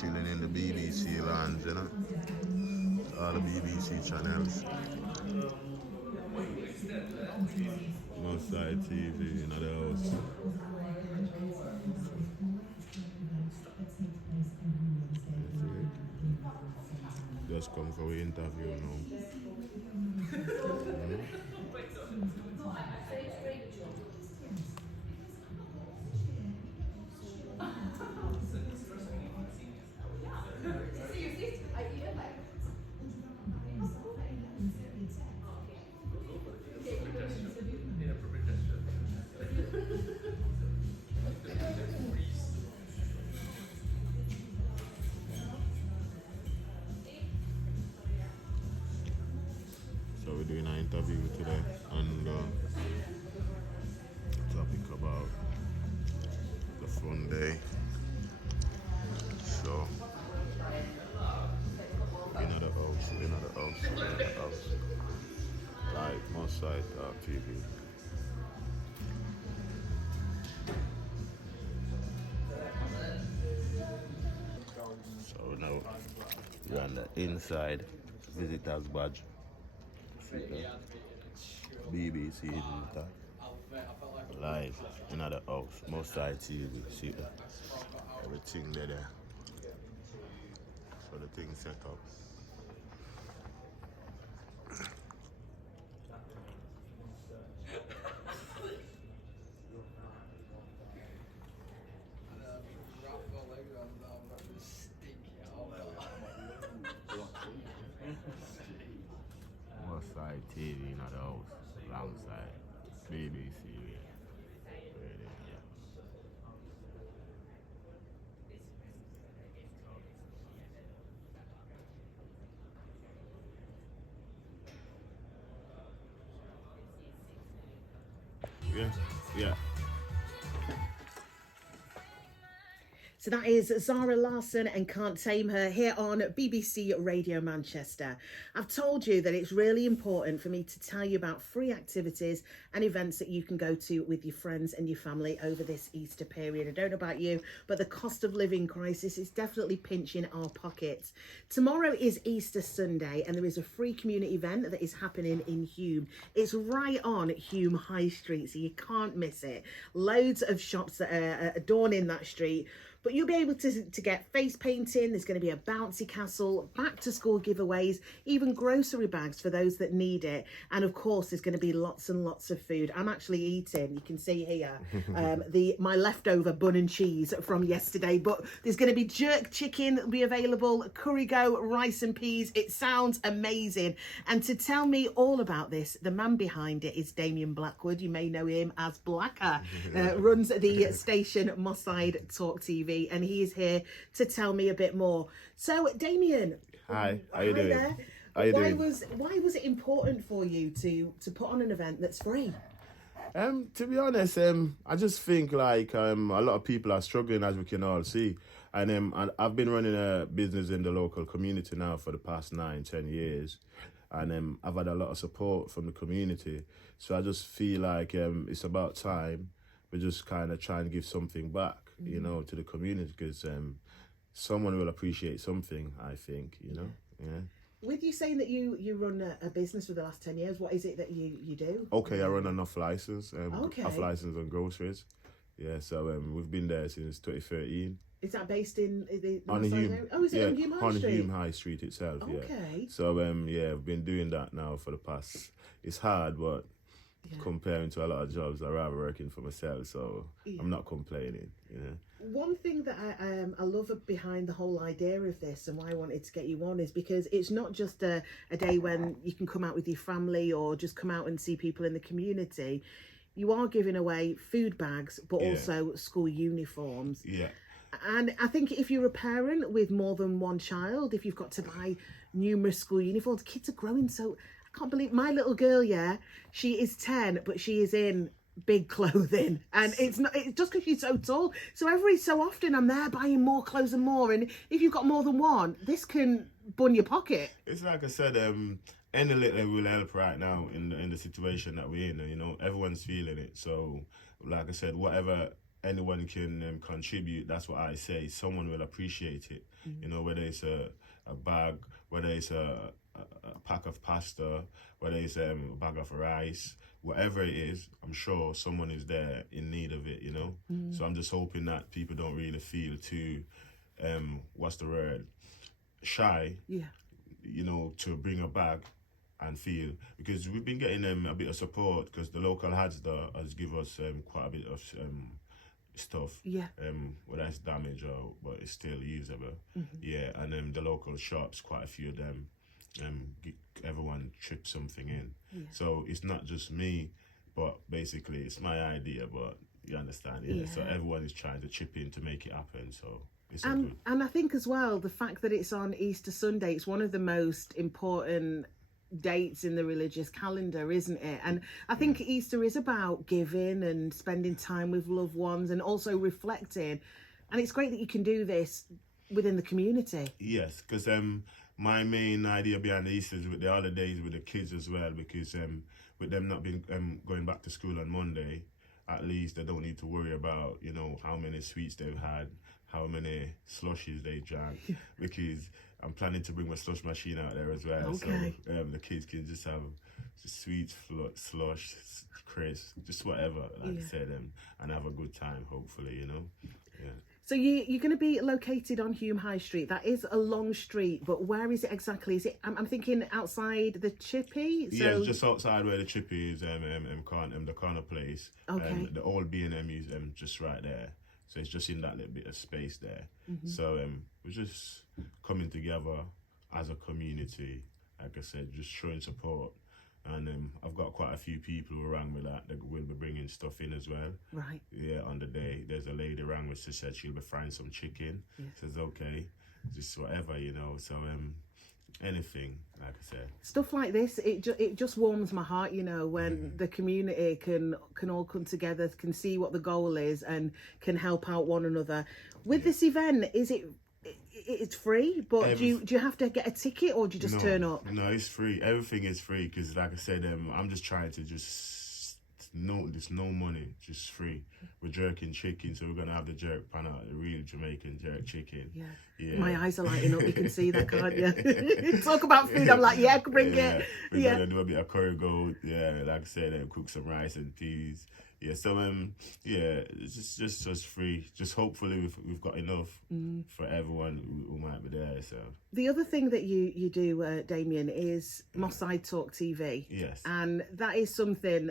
chilling in the BBC lounge, you know? All the BBC channels. Most side TV in the house. Just come for an interview now. So we're doing an interview today and topic about the fun day. So in the house, in the house, in the house. Like most side TV. So now we're on the inside visitors badge. BBC visitor. Live in the house, most side TV. See that? Everything there. So the thing set up. Most side TV in the house, alongside BBC. Yeah, yeah. So that is Zara Larson and Can't Tame Her here on BBC Radio Manchester. I've told you that it's really important for me to tell you about free activities and events that you can go to with your friends and your family over this Easter period. I don't know about you, but the cost of living crisis is definitely pinching our pockets. Tomorrow is Easter Sunday and there is a free community event that is happening in Hume. It's right on Hume High Street, so you can't miss it. Loads of shops that are adorning that street. But you'll be able to get face painting, there's going to be a bouncy castle, back to school giveaways, even grocery bags for those that need it. And of course, there's going to be lots and lots of food. I'm actually eating, you can see here, my leftover bun and cheese from yesterday. But there's going to be jerk chicken that'll be available, curry go, rice and peas. It sounds amazing. And to tell me all about this, the man behind it is Damien Blackwood. You may know him as Blacker, runs the station Moss Side Talk TV. And he is here to tell me a bit more. So, Damien. Hi, how you doing? There. How you why doing? was it important for you to put on an event that's free? To be honest, I just think like a lot of people are struggling, as we can all see. And I've been running a business in the local community now for the past 9-10 years. And I've had a lot of support from the community. So I just feel like it's about time we just kind of try and give something back, you know, to the community, because someone will appreciate something, I think, you know, yeah. With you saying that you run a business for the last 10 years, what is it that you do? Okay, I run an off license, Okay. off license on groceries. Yeah, so we've been there since 2013. Is that based in the On the Hume, area? Oh, is it on Hume High on Street? Hume High Street itself, yeah. Okay. So yeah, I've been doing that now for the past. It's hard, but comparing to a lot of jobs, I rather working for myself, so I'm not complaining, you know. One thing that I love behind the whole idea of this and why I wanted to get you on is because it's not just a day when you can come out with your family or just come out and see people in the community. You are giving away food bags, but also school uniforms. Yeah. And I think if you're a parent with more than one child, if you've got to buy numerous school uniforms, kids are growing so... I can't believe my little girl, she is 10, but she is in big clothing. And it's just because she's so tall. So every so often I'm there buying more clothes and more. And if you've got more than one, this can bun your pocket. It's like I said, any little will help right now in the situation that we're in. You know, everyone's feeling it. So, like I said, whatever anyone can contribute. That's what I say. Someone will appreciate it. You know, whether it's a bag, whether it's a pack of pasta, whether it's a bag of rice, whatever it is, I'm sure someone is there in need of it, you know? So I'm just hoping that people don't really feel too, what's the word, shy, Yeah. you know, to bring a bag and feel, because we've been getting a bit of support because the local Hadster has give us quite a bit of stuff, Yeah. whether it's damaged or but it's still usable. Yeah, and the local shops, quite a few of them, everyone chips something in. So it's not just me, but basically it's my idea, but you understand, yeah. So everyone is trying to chip in to make it happen, so it's all good. And I think as well, the fact that it's on Easter Sunday, it's one of the most important dates in the religious calendar, isn't it? And I think Easter is about giving and spending time with loved ones and also reflecting. And it's great that you can do this within the community. Yes, because my main idea behind Easter is with the holidays with the kids as well, because with them not being going back to school on Monday, at least they don't need to worry about, you know, how many sweets they've had, how many slushies they drank, because I'm planning to bring my slush machine out there as well. Okay. So the kids can just have just sweets, slush, crisp, just whatever, like I said, and have a good time, hopefully, you know. Yeah. So you're going to be located on Hume High Street. That is a long street, but where is it exactly? Is it? I'm thinking outside the Chippy. So... Yeah, just outside where the Chippy is, the corner place. Okay. The old B&M is just right there. So it's just in that little bit of space there. So we're just coming together as a community. Like I said, just showing support. And I've got quite a few people who rang me that will be bringing stuff in as well. Right. Yeah, on the day. There's a lady rang me, she said she'll be frying some chicken. Says, okay, just whatever, you know. So anything, like I said. Stuff like this, it just warms my heart, you know, when the community can all come together, can see what the goal is and can help out one another. With this event, it's free, but do you have to get a ticket or do you just turn up? No, it's free. Everything is free because, like I said, I'm just trying to there's no money, just free. We're jerking chicken, so we're gonna have the jerk pan out, the real Jamaican jerk chicken. Yeah. My eyes are lighting up. You can see that, can't you? Talk about food. I'm like, yeah, bring it. We're gonna do a bit of curry goat. Yeah, like I said, cook some rice and peas. Yeah, so it's just free. Just hopefully we've got enough for everyone who might be there. So the other thing that you do, Damien, is Moss Side Talk TV. Yes, and that is something.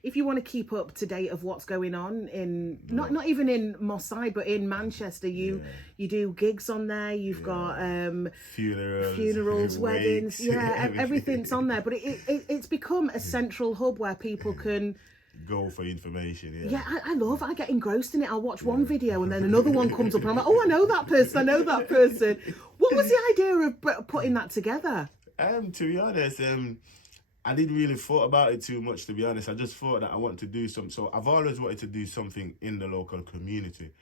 If you want to keep up to date of what's going on in not even in Moss Side but in Manchester, you do gigs on there. You've got funerals, weddings, everything's on there. But it's become a central hub where people can go for information. I get engrossed in it. I'll watch one video and then another one comes up and I'm like, oh, I know that person. What was the idea of putting that together? To be honest, I didn't really thought about it too much, to be honest. I just thought that I want to do something. So I've always wanted to do something in the local community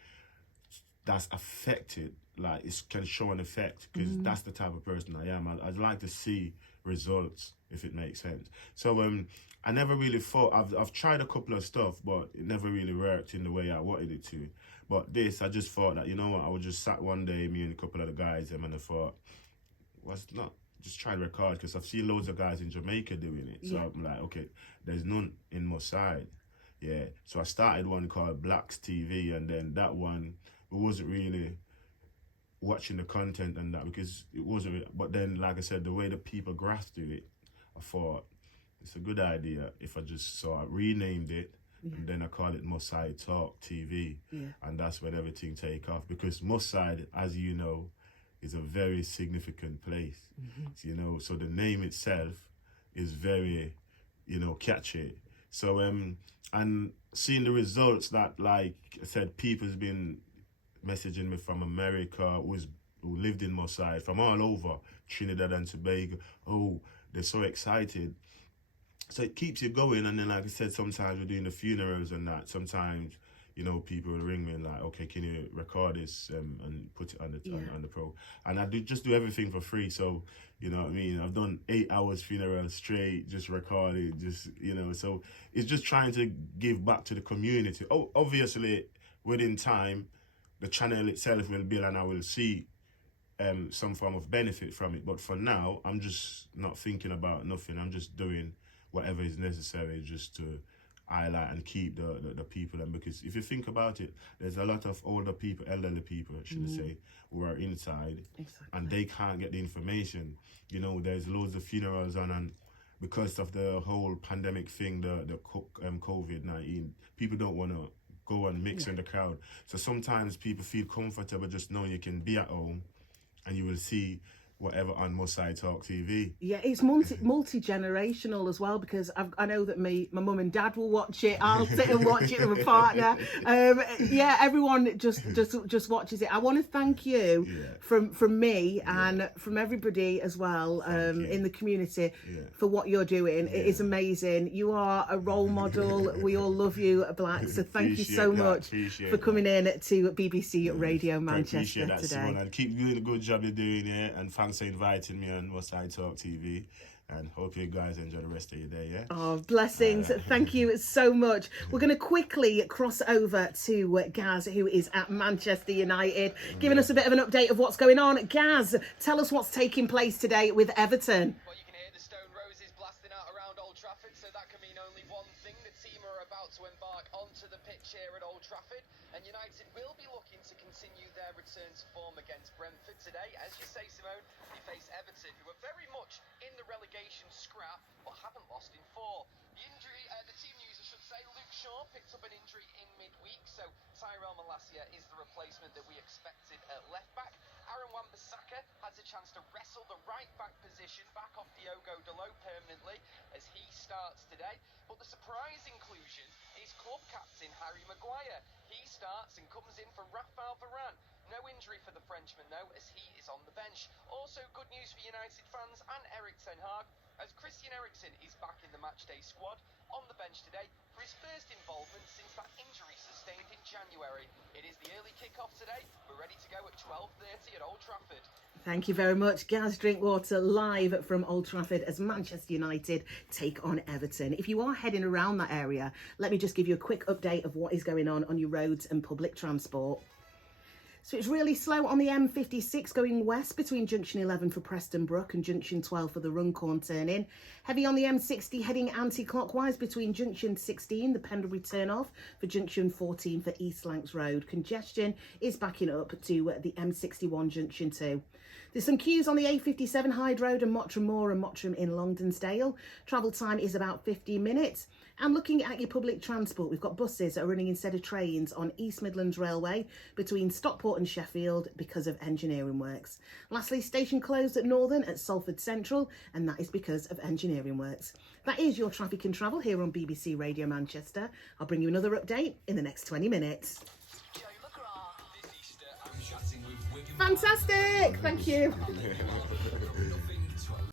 that's affected, like it can show an effect, because that's the type of person I am. I'd like to see results, if it makes sense. So I never really thought, I've tried a couple of stuff, but it never really worked in the way I wanted it to. But this, I just thought that, you know what, I would just sat one day, me and a couple of the guys, and I thought, just try to record, because I've seen loads of guys in Jamaica doing it. So I'm like, okay, there's none in Moss Side. Yeah. So I started one called Blacks TV, and then that one, it wasn't really watching the content and that, because it wasn't, but then, like I said, the way the people grasped it, I thought it's a good idea if I renamed it, and then I call it Moss Side Talk TV. And that's when everything take off, because Moss Side, as you know, is a very significant place, you know, so the name itself is very, you know, catchy. So and seeing the results that, like I said, people's been messaging me from America who lived in Moss Side, from all over Trinidad and Tobago. Oh, they're so excited. So it keeps you going. And then, like I said, sometimes we're doing the funerals and that. Sometimes, you know, people will ring me and like, okay, can you record this and put it on the pro? And I just do everything for free. So, you know what I mean? I've done 8 hours funeral straight, just recorded, just, you know. So it's just trying to give back to the community. Oh, obviously, within time, the channel itself will build and I will see some form of benefit from it. But for now, I'm just not thinking about nothing. I'm just doing whatever is necessary just to highlight and keep the people. And because if you think about it, there's a lot of older people, elderly people, should I say, who are inside, and they can't get the information. You know, there's loads of funerals on, and because of the whole pandemic thing, the COVID-19, people don't want to go and mix in the crowd. So sometimes people feel comfortable just knowing you can be at home and you will see whatever on Must I Talk TV. Yeah, it's multi-generational as well, because I know that my mum and dad will watch it. I'll sit and watch it with my partner. Yeah, everyone just watches it. I want to thank you from me and from everybody as well in the community for what you're doing. It is amazing. You are a role model. We all love you, Black. So thank you so much for coming in to BBC Radio Manchester that, today. Simone, and keep doing the good job you're doing here. And thanks for inviting me on Must I Talk TV, and hope you guys enjoy the rest of your day. Oh, blessings. Thank you so much. We're going to quickly cross over to Gaz, who is at Manchester United, giving us a bit of an update of what's going on. Gaz, tell us what's taking place today with Everton. Well, you can hear the Stone Roses blasting out around Old Trafford, so that can mean only one thing. The team are about to embark onto the pitch here at Old Trafford, and United will be looking to continue their return to form against Brentford today. As you say, Simone, they face Everton, who are very much in the relegation scrap, but haven't lost in 4. The team news, I should say, Luke Shaw picked up an injury in midweek, so Tyrell Malacia is the replacement that we expected at left-back. Aaron Wan-Bissaka has a chance to wrestle the right-back position back off Diogo Dalot permanently as he starts today. But the surprise inclusion is club captain Harry Maguire. He starts and comes in for Raphael Varane. No injury for the Frenchman, though, as he is on the bench. Also, good news for United fans and Erik ten Hag, as Christian Eriksen is back in the matchday squad on the bench today for his first involvement since that injury sustained in January. It is the early kick-off today. We're ready to go at 12:30 at Old Trafford. Thank you very much. Gaz Drinkwater live from Old Trafford as Manchester United take on Everton. If you are heading around that area, let me just give you a quick update of what is going on your roads and public transport. So it's really slow on the M56 going west between Junction 11 for Preston Brook and Junction 12 for the Runcorn turn-in. Heavy on the M60 heading anti-clockwise between Junction 16, the Pendlebury turn-off, for Junction 14 for East Lancs Road. Congestion is backing up to the M61 Junction 2. There's some queues on the A57 Hyde Road and Mottram Moor and Mottram in Longdonsdale. Travel time is about 15 minutes. And looking at your public transport, we've got buses that are running instead of trains on East Midlands Railway between Stockport and Sheffield because of engineering works. Lastly, station closed at Northern at Salford Central, and that is because of engineering works. That is your traffic and travel here on BBC Radio Manchester. I'll bring you another update in the next 20 minutes. Fantastic! Thank you.